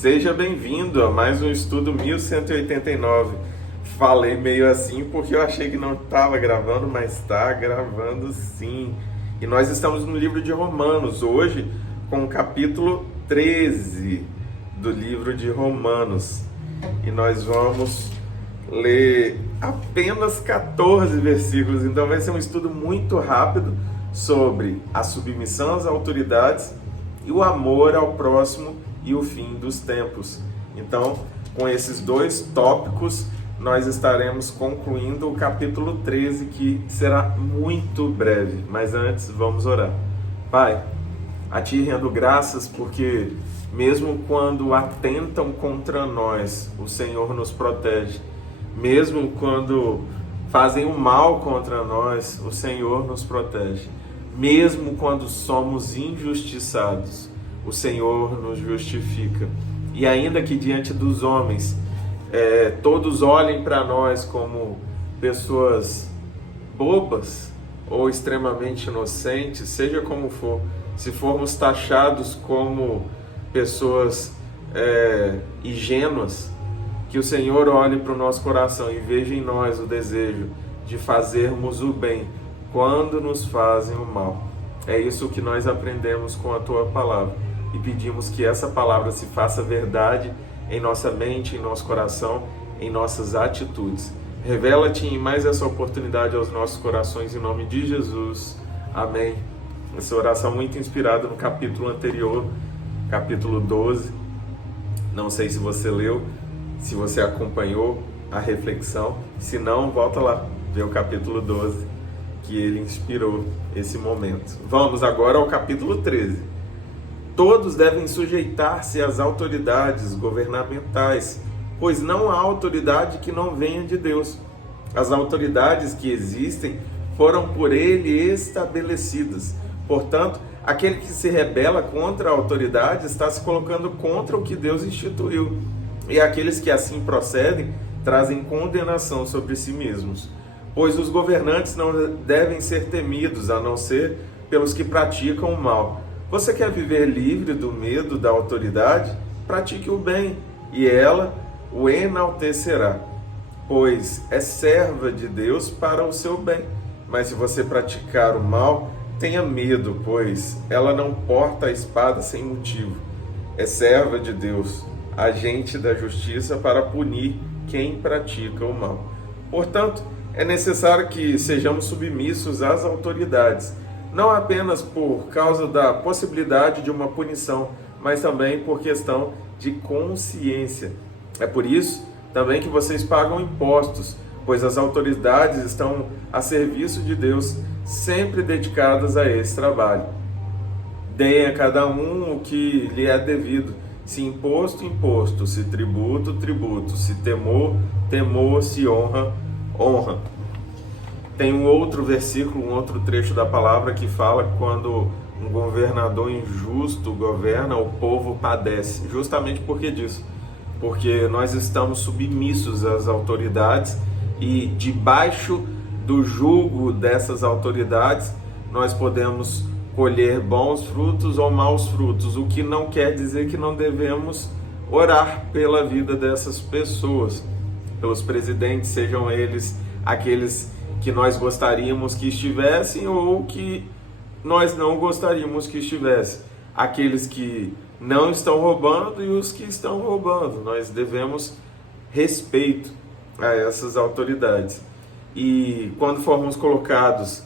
Seja bem-vindo a mais um estudo 1189. Falei meio assim porque eu achei que não estava gravando, mas está gravando sim. E nós estamos no livro de Romanos, hoje com o capítulo 13 do livro de Romanos. E nós vamos ler apenas 14 versículos, então vai ser um estudo muito rápido sobre a submissão às autoridades e o amor ao próximo e o fim dos tempos. Então, com esses dois tópicos, nós estaremos concluindo o capítulo 13, que será muito breve. Mas antes, vamos orar. Pai, a Ti rendo graças porque, mesmo quando atentam contra nós, o Senhor nos protege. Mesmo quando fazem o mal contra nós, o Senhor nos protege. Mesmo quando somos injustiçados, o Senhor nos justifica. E ainda que diante dos homens, todos olhem para nós como pessoas bobas ou extremamente inocentes, seja como for, se formos taxados como pessoas ingênuas, que o Senhor olhe para o nosso coração e veja em nós o desejo de fazermos o bem quando nos fazem o mal. É isso que nós aprendemos com a Tua palavra e pedimos que essa palavra se faça verdade em nossa mente, em nosso coração, em nossas atitudes. Revela-te em mais essa oportunidade aos nossos corações, em nome de Jesus. Amém. Essa oração muito inspirada no capítulo anterior, capítulo 12. Não sei se você leu, se você acompanhou a reflexão. Se não, volta lá, vê o capítulo 12, que ele inspirou esse momento. Vamos agora ao capítulo 13. Todos devem sujeitar-se às autoridades governamentais, pois não há autoridade que não venha de Deus. As autoridades que existem foram por Ele estabelecidas. Portanto, aquele que se rebela contra a autoridade está se colocando contra o que Deus instituiu. E aqueles que assim procedem trazem condenação sobre si mesmos. Pois os governantes não devem ser temidos, a não ser pelos que praticam o mal. Você quer viver livre do medo da autoridade? Pratique o bem, e ela o enaltecerá, pois é serva de Deus para o seu bem. Mas se você praticar o mal, tenha medo, pois ela não porta a espada sem motivo. É serva de Deus, agente da justiça para punir quem pratica o mal. Portanto, é necessário que sejamos submissos às autoridades, não apenas por causa da possibilidade de uma punição, mas também por questão de consciência. É por isso também que vocês pagam impostos, pois as autoridades estão a serviço de Deus, sempre dedicadas a esse trabalho. Deem a cada um o que lhe é devido, se imposto, imposto, se tributo, tributo, se temor, temor, se honra, honra. Tem um outro versículo, um outro trecho da palavra que fala quando um governador injusto governa, o povo padece. Justamente por que disso? Porque nós estamos submissos às autoridades e debaixo do jugo dessas autoridades nós podemos colher bons frutos ou maus frutos, o que não quer dizer que não devemos orar pela vida dessas pessoas, pelos presidentes, sejam eles aqueles que nós gostaríamos que estivessem ou que nós não gostaríamos que estivessem. Aqueles que não estão roubando e os que estão roubando. Nós devemos respeito a essas autoridades. E quando formos colocados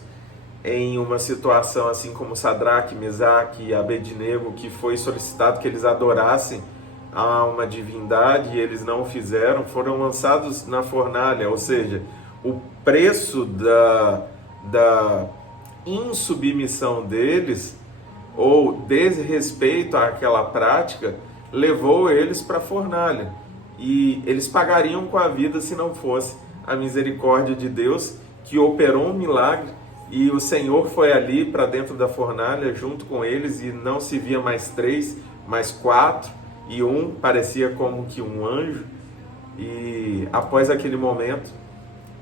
em uma situação assim como Sadraque, Mesaque e Abednego, que foi solicitado que eles adorassem a uma divindade e eles não o fizeram, foram lançados na fornalha, ou seja, o preço da insubmissão deles ou desrespeito àquela prática levou eles para a fornalha. E eles pagariam com a vida se não fosse a misericórdia de Deus que operou um milagre e o Senhor foi ali para dentro da fornalha junto com eles e não se via mais 3, mais 4 e um parecia como que um anjo. E após aquele momento,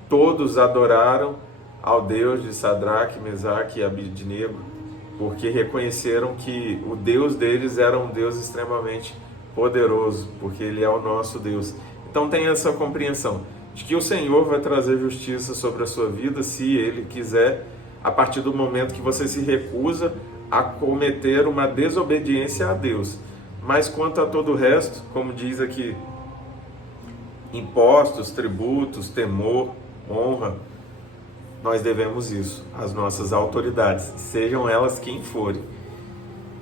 todos adoraram ao Deus de Sadraque, Mesaque e Abednego, porque reconheceram que o Deus deles era um Deus extremamente poderoso, porque Ele é o nosso Deus. Então tenha essa compreensão de que o Senhor vai trazer justiça sobre a sua vida se Ele quiser, a partir do momento que você se recusa a cometer uma desobediência a Deus. Mas quanto a todo o resto, como diz aqui, impostos, tributos, temor, honra, nós devemos isso às nossas autoridades, sejam elas quem forem,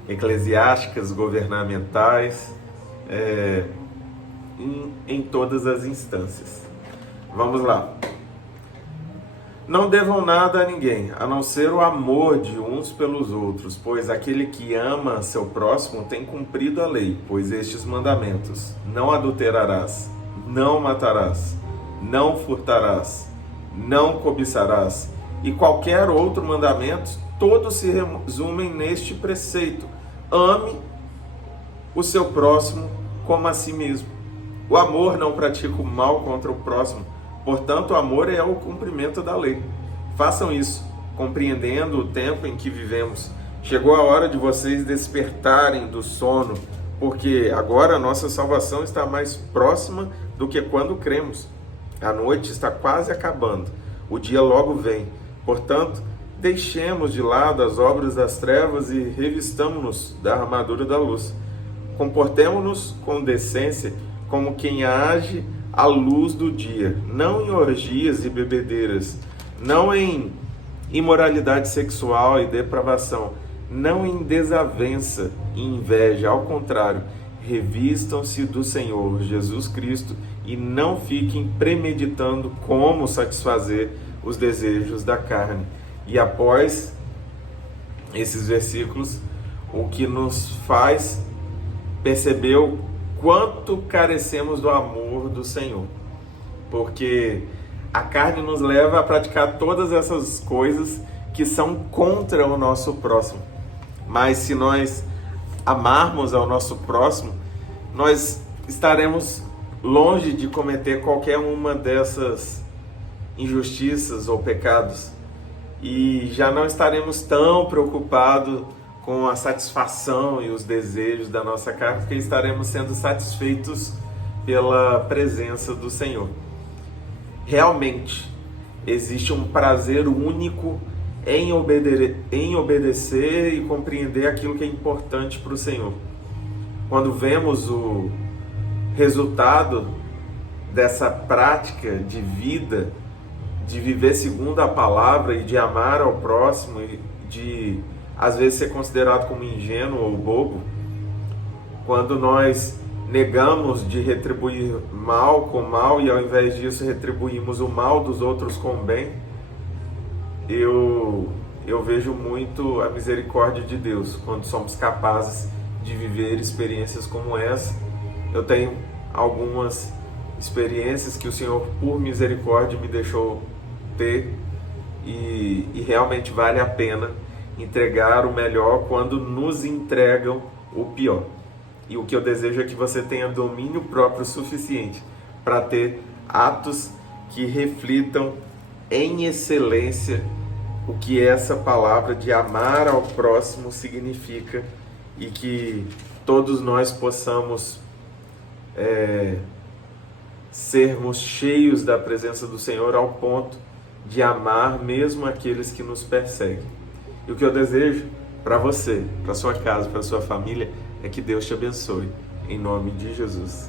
eclesiásticas, governamentais, em todas as instâncias. Vamos lá. Não devam nada a ninguém, a não ser o amor de uns pelos outros, pois aquele que ama seu próximo tem cumprido a lei, pois estes mandamentos: não adulterarás, não matarás, não furtarás, não cobiçarás, e qualquer outro mandamento, todos se resumem neste preceito: ame o seu próximo como a si mesmo. O amor não pratica o mal contra o próximo, portanto, o amor é o cumprimento da lei. Façam isso, compreendendo o tempo em que vivemos. Chegou a hora de vocês despertarem do sono, porque agora a nossa salvação está mais próxima do que quando cremos. A noite está quase acabando, o dia logo vem. Portanto, deixemos de lado as obras das trevas e revistamo-nos da armadura da luz. Comportemo-nos com decência, como quem age à luz do dia, não em orgias e bebedeiras, não em imoralidade sexual e depravação, não em desavença e inveja. Ao contrário, revistam-se do Senhor Jesus Cristo e não fiquem premeditando como satisfazer os desejos da carne. E após esses versículos, o que nos faz perceber o quanto carecemos do amor do Senhor, porque a carne nos leva a praticar todas essas coisas que são contra o nosso próximo. Mas se nós amarmos ao nosso próximo, nós estaremos longe de cometer qualquer uma dessas injustiças ou pecados, e já não estaremos tão preocupados com a satisfação e os desejos da nossa carne, porque estaremos sendo satisfeitos pela presença do Senhor. Realmente, existe um prazer único em obedecer e compreender aquilo que é importante para o Senhor. Quando vemos o resultado dessa prática de vida, de viver segundo a palavra e de amar ao próximo, e de às vezes ser considerado como ingênuo ou bobo, quando nós negamos de retribuir mal com mal e ao invés disso retribuímos o mal dos outros com o bem, eu vejo muito a misericórdia de Deus quando somos capazes de viver experiências como essa. Eu tenho algumas experiências que o Senhor, por misericórdia, me deixou ter, e realmente vale a pena entregar o melhor quando nos entregam o pior. E o que eu desejo é que você tenha domínio próprio suficiente para ter atos que reflitam em excelência o que essa palavra de amar ao próximo significa, e que todos nós possamos sermos cheios da presença do Senhor ao ponto de amar mesmo aqueles que nos perseguem. E o que eu desejo para você, para sua casa, para sua família, é que Deus te abençoe, em nome de Jesus.